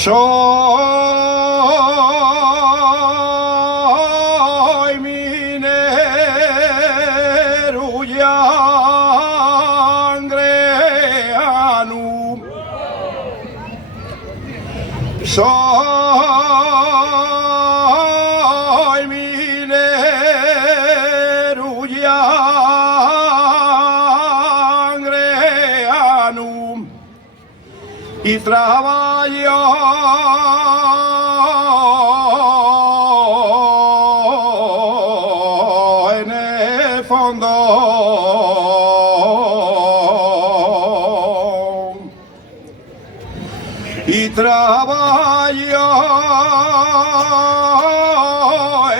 Soy minero yangreanu. Soy minero yangreanu y trabajo en el fondo y trabajo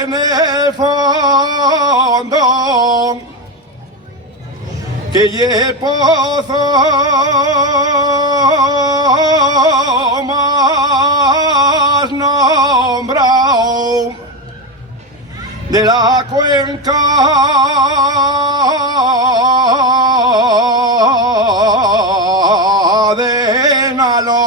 en el fondo que y el pozo más nombrado de la cuenca de Nalón.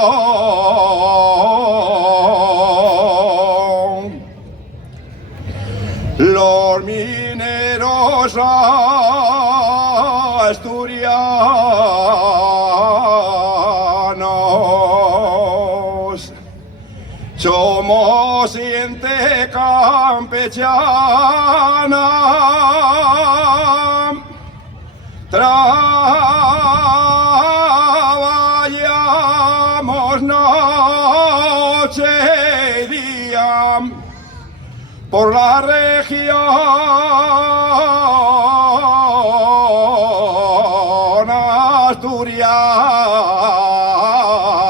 Los mineros asturianos somos gente campechana, trabajamos noche y día por la región asturiana.